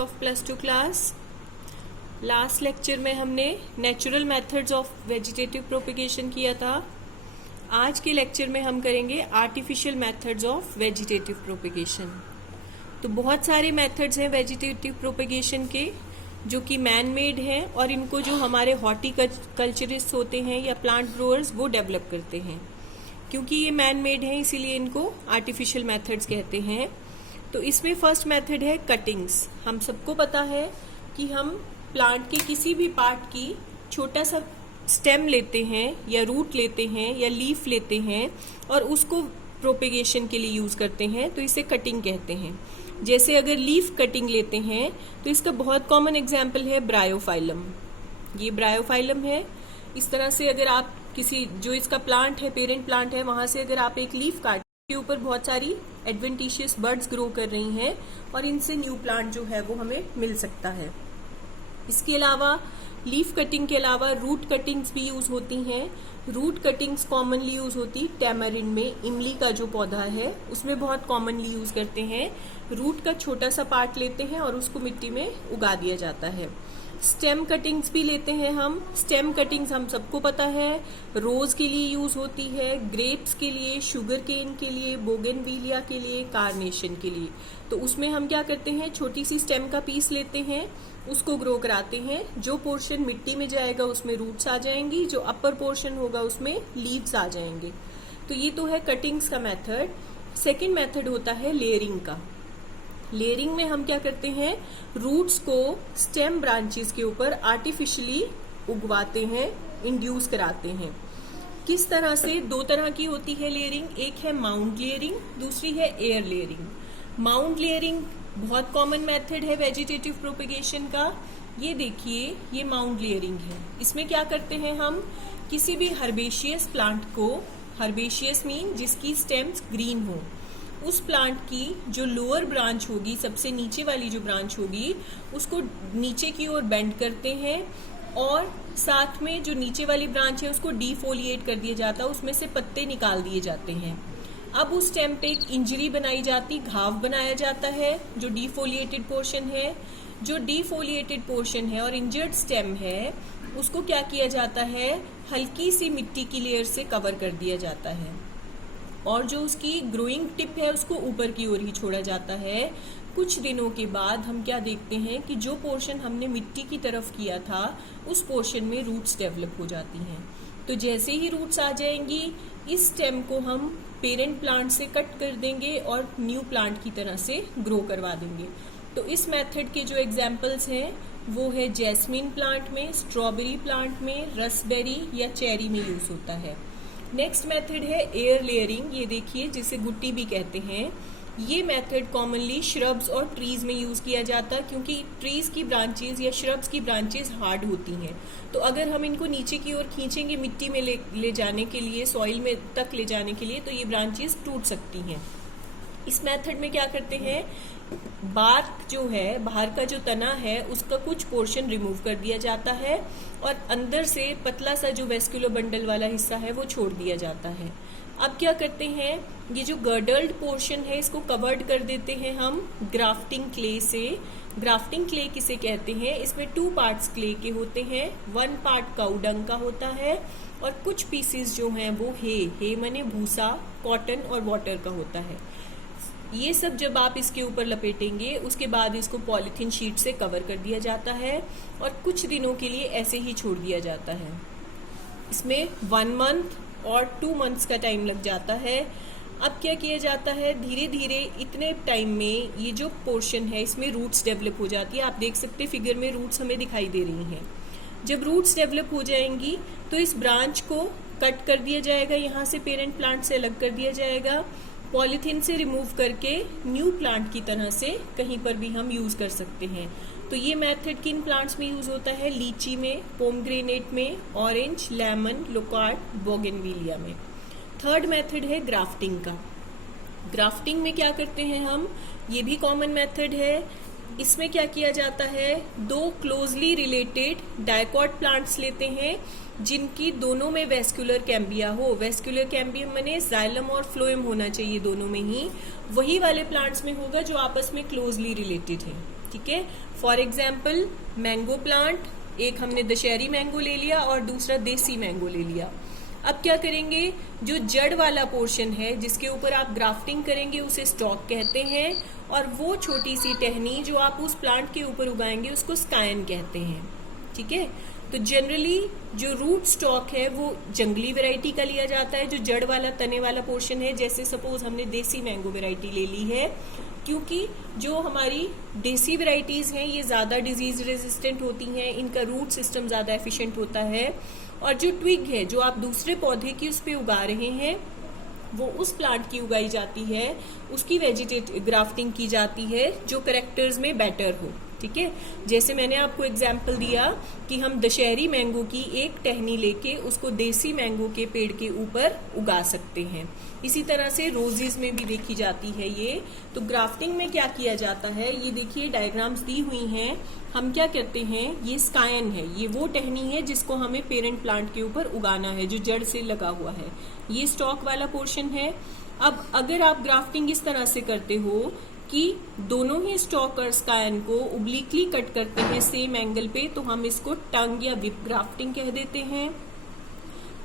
Of +2 class. Last lecture में हमने natural methods of vegetative propagation किया था। आज के लेक्चर में हम करेंगे artificial methods of vegetative propagation. तो बहुत सारे मेथड्स हैं वेजिटेटिव प्रोपेगेशन के जो कि मैन मेड हैं और इनको जो हमारे हॉर्टिकल्चरिस्ट होते हैं या प्लांट ग्रोअर्स वो डेवलप करते हैं। क्योंकि ये मैन मेड हैं इसीलिए इनको आर्टिफिशियल मेथड्स कहते हैं। तो इसमें फर्स्ट मेथड है कटिंग्स। हम सबको पता है कि हम प्लांट के किसी भी पार्ट की छोटा सा स्टेम लेते हैं या रूट लेते हैं या लीफ लेते हैं और उसको प्रोपेगेशन के लिए यूज करते हैं, तो इसे कटिंग कहते हैं। जैसे अगर लीफ कटिंग लेते हैं तो इसका बहुत कॉमन एग्जाम्पल है ब्रायोफाइलम। ये ब्रायोफाइलम है। इस तरह से अगर आप किसी जो इसका प्लांट है, पेरेंट प्लांट है, वहां से अगर आप एक लीफ काट के ऊपर बहुत सारी एडवेंटिशियस बर्ड्स ग्रो कर रही हैं और इनसे न्यू प्लांट जो है वो हमें मिल सकता है। इसके अलावा लीफ कटिंग के अलावा रूट कटिंग्स भी यूज होती हैं। रूट कटिंग्स कॉमनली यूज होती टैमरिन में, इमली का जो पौधा है उसमें बहुत कॉमनली यूज करते हैं। रूट का छोटा सा पार्ट लेते हैं और उसको मिट्टी में उगा दिया जाता है। स्टेम कटिंग्स भी लेते हैं हम। स्टेम कटिंग्स हम सबको पता है रोज के लिए यूज होती है, ग्रेप्स के लिए, शुगर केन के लिए, बोगनविलिया के लिए, कार्नेशन के लिए। तो उसमें हम क्या करते हैं, छोटी सी स्टेम का पीस लेते हैं, उसको ग्रो कराते हैं। जो पोर्शन मिट्टी में जाएगा उसमें रूट्स आ जाएंगी, जो अपर पोर्शन होगा उसमें लीव्स आ जाएंगे। तो ये तो है कटिंग्स का मेथड। सेकेंड मेथड होता है लेयरिंग का। लेयरिंग में हम क्या करते हैं, रूट्स को स्टेम ब्रांचेस के ऊपर आर्टिफिशियली उगवाते हैं, इंड्यूस कराते हैं। किस तरह से? दो तरह की होती है लेयरिंग। एक है माउंट लेयरिंग, दूसरी है एयर लेयरिंग। माउंट लेयरिंग बहुत कॉमन मेथड है वेजिटेटिव प्रोपेगेशन का। ये देखिए, ये माउंट लेयरिंग है। इसमें क्या करते हैं, हम किसी भी हर्बेशियस प्लांट को, हर्बेशियस मीन जिसकी स्टेम्स ग्रीन हो, उस प्लांट की जो लोअर ब्रांच होगी, सबसे नीचे वाली जो ब्रांच होगी, उसको नीचे की ओर बेंड करते हैं और साथ में जो नीचे वाली ब्रांच है उसको डिफोलिएट कर दिया जाता है, उसमें से पत्ते निकाल दिए जाते हैं। अब उस स्टेम पे एक इंजरी बनाई जाती, घाव बनाया जाता है जो डिफोलिएटेड पोर्शन है। जो डिफोलिएटेड पोर्शन है और इंजर्ड स्टेम है उसको क्या किया जाता है, हल्की सी मिट्टी की लेयर से कवर कर दिया जाता है और जो उसकी ग्रोइंग टिप है उसको ऊपर की ओर ही छोड़ा जाता है। कुछ दिनों के बाद हम क्या देखते हैं कि जो पोर्शन हमने मिट्टी की तरफ किया था उस पोर्शन में रूट्स डेवलप हो जाती हैं। तो जैसे ही रूट्स आ जाएंगी, इस स्टेम को हम पेरेंट प्लांट से कट कर देंगे और न्यू प्लांट की तरह से ग्रो करवा देंगे। तो इस मेथड के जो एग्जाम्पल्स हैं वो है जैस्मिन प्लांट में, स्ट्रॉबेरी प्लांट में, रसबेरी या चेरी में यूज होता है। नेक्स्ट मेथड है एयर लेयरिंग। ये देखिए, जिसे गुट्टी भी कहते हैं। ये मेथड कॉमनली श्रब्स और ट्रीज में यूज किया जाता है क्योंकि ट्रीज की ब्रांचेस या श्रब्स की ब्रांचेस हार्ड होती हैं। तो अगर हम इनको नीचे की ओर खींचेंगे मिट्टी में ले जाने के लिए, सॉइल में तक ले जाने के लिए, तो ये ब्रांचेस टूट सकती हैं। इस मेथड में क्या करते हैं, बार्क जो है, बाहर का जो तना है, उसका कुछ पोर्शन रिमूव कर दिया जाता है और अंदर से पतला सा जो वेस्कुलर बंडल वाला हिस्सा है वो छोड़ दिया जाता है। अब क्या करते हैं, ये जो गर्डल्ड पोर्शन है इसको कवर्ड कर देते हैं हम ग्राफ्टिंग क्ले से। ग्राफ्टिंग क्ले किसे कहते हैं, इसमें 2 पार्ट्स क्ले के होते हैं। 1 पार्ट काऊ डंग का होता है और कुछ पीसेस जो हैं वो हे माने भूसा, कॉटन और वाटर का होता है। ये सब जब आप इसके ऊपर लपेटेंगे उसके बाद इसको पॉलीथीन शीट से कवर कर दिया जाता है और कुछ दिनों के लिए ऐसे ही छोड़ दिया जाता है। इसमें 1 मंथ और 2 मंथ्स का टाइम लग जाता है। अब क्या किया जाता है, धीरे धीरे इतने टाइम में ये जो पोर्शन है इसमें रूट्स डेवलप हो जाती है। आप देख सकते हैं फिगर में रूट्स हमें दिखाई दे रही हैं। जब रूट्स डेवलप हो जाएंगी तो इस ब्रांच को कट कर दिया जाएगा, यहाँ से पेरेंट प्लांट से अलग कर दिया जाएगा, पॉलीथीन से रिमूव करके न्यू प्लांट की तरह से कहीं पर भी हम यूज कर सकते हैं। तो ये मेथड किन प्लांट्स में यूज होता है, लीची में, पोमग्रेनेट में, ऑरेंज, लेमन, लोकार्ड, बोगनविलिया में। थर्ड मेथड है ग्राफ्टिंग का। ग्राफ्टिंग में क्या करते हैं हम, ये भी कॉमन मेथड है। इसमें क्या किया जाता है, 2 क्लोजली रिलेटेड डायकॉट प्लांट्स लेते हैं जिनकी दोनों में वेस्कुलर कैम्बिया हो। वेस्कुलर कैम्बिया माने जाइलम और फ्लोएम होना चाहिए दोनों में ही। वही वाले प्लांट्स में होगा जो आपस में क्लोजली रिलेटेड हैं। ठीक है। फॉर एग्जाम्पल मैंगो प्लांट, एक हमने दशहरी मैंगो ले लिया और दूसरा देसी मैंगो ले लिया। अब क्या करेंगे, जो जड़ वाला पोर्शन है जिसके ऊपर आप ग्राफ्टिंग करेंगे उसे स्टॉक कहते हैं, और वो छोटी सी टहनी जो आप उस प्लांट के ऊपर उगाएंगे उसको स्कायन कहते हैं। ठीक है, तो जनरली जो रूट स्टॉक है वो जंगली वैरायटी का लिया जाता है, जो जड़ वाला तने वाला पोर्शन है। जैसे सपोज हमने देसी मैंगो वैरायटी ले ली है, क्योंकि जो हमारी देसी वैरायटीज हैं ये ज्यादा डिजीज रेजिस्टेंट होती हैं, इनका रूट सिस्टम ज्यादा एफिशिएंट होता है, और जो ट्विग है जो आप दूसरे पौधे की उस पे उगा रहे हैं वो उस प्लांट की उगाई जाती है, उसकी वेजिटेटिव ग्राफ्टिंग की जाती है जो कैरेक्टर्स में बेटर हो। ठीक है, जैसे मैंने आपको एग्जाम्पल दिया कि हम दशहरी मैंगो की एक टहनी लेके उसको देसी मैंगो के पेड़ के ऊपर उगा सकते हैं। इसी तरह से रोजेज में भी देखी जाती है ये। तो ग्राफ्टिंग में क्या किया जाता है, ये देखिए डायग्राम्स दी हुई हैं। हम क्या करते हैं, ये स्कायन है, ये वो टहनी है जिसको हमें पेरेंट प्लांट के ऊपर उगाना है जो जड़ से लगा हुआ है। ये स्टॉक वाला पोर्शन है। अब अगर आप ग्राफ्टिंग इस तरह से करते हो कि दोनों ही स्टॉक और स्कायन को ओब्लिकली कट करते हैं सेम एंगल पे, तो हम इसको टंग या विप ग्राफ्टिंग कह देते हैं।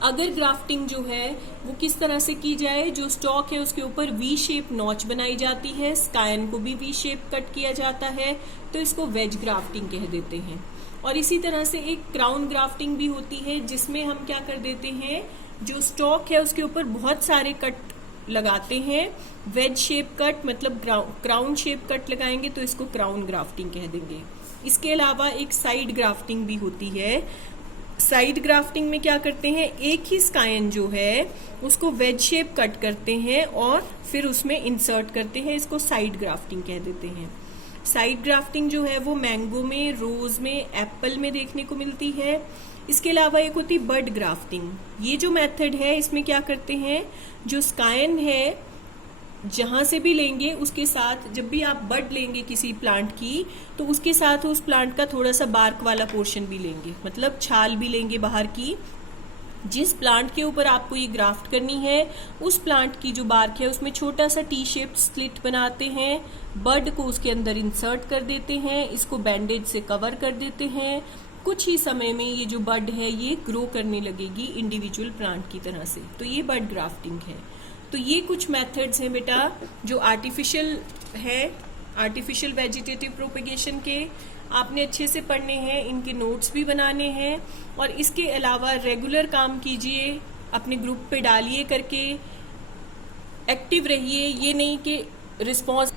अगर ग्राफ्टिंग जो है वो किस तरह से की जाए, जो स्टॉक है उसके ऊपर वी शेप नॉच बनाई जाती है, स्कायन को भी वी शेप कट किया जाता है, तो इसको वेज ग्राफ्टिंग कह देते हैं। और इसी तरह से एक क्राउन ग्राफ्टिंग भी होती है, जिसमें हम क्या कर देते हैं, जो स्टॉक है उसके ऊपर बहुत सारे कट लगाते हैं। वेज शेप कट मतलब क्राउन शेप कट लगाएंगे तो इसको क्राउन ग्राफ्टिंग कह देंगे। इसके अलावा एक साइड ग्राफ्टिंग भी होती है। साइड ग्राफ्टिंग में क्या करते हैं, एक ही स्कायन जो है उसको वेज शेप कट करते हैं और फिर उसमें इंसर्ट करते हैं, इसको साइड ग्राफ्टिंग कह देते हैं। साइड ग्राफ्टिंग जो है वो मैंगो में, रोज में, एप्पल में देखने को मिलती है। इसके अलावा एक होती है बड ग्राफ्टिंग। ये जो मेथड है इसमें क्या करते हैं, जो स्कायन है जहां से भी लेंगे उसके साथ, जब भी आप बड लेंगे किसी प्लांट की तो उसके साथ उस प्लांट का थोड़ा सा बार्क वाला पोर्शन भी लेंगे, मतलब छाल भी लेंगे बाहर की। जिस प्लांट के ऊपर आपको ये ग्राफ्ट करनी है उस प्लांट की जो बार्क है उसमें छोटा सा टी शेप्ड स्लिट बनाते हैं, बड को उसके अंदर इंसर्ट कर देते हैं, इसको बैंडेज से कवर कर देते हैं। कुछ ही समय में ये जो बड है ये ग्रो करने लगेगी इंडिविजुअल प्लांट की तरह से, तो ये बड ग्राफ्टिंग है। तो ये कुछ मेथड्स हैं बेटा जो आर्टिफिशियल है, आर्टिफिशियल वेजिटेटिव प्रोपेगेशन के, आपने अच्छे से पढ़ने हैं, इनके नोट्स भी बनाने हैं, और इसके अलावा रेगुलर काम कीजिए, अपने ग्रुप पे डालिए करके, एक्टिव रहिए। ये नहीं कि रिस्पॉन्स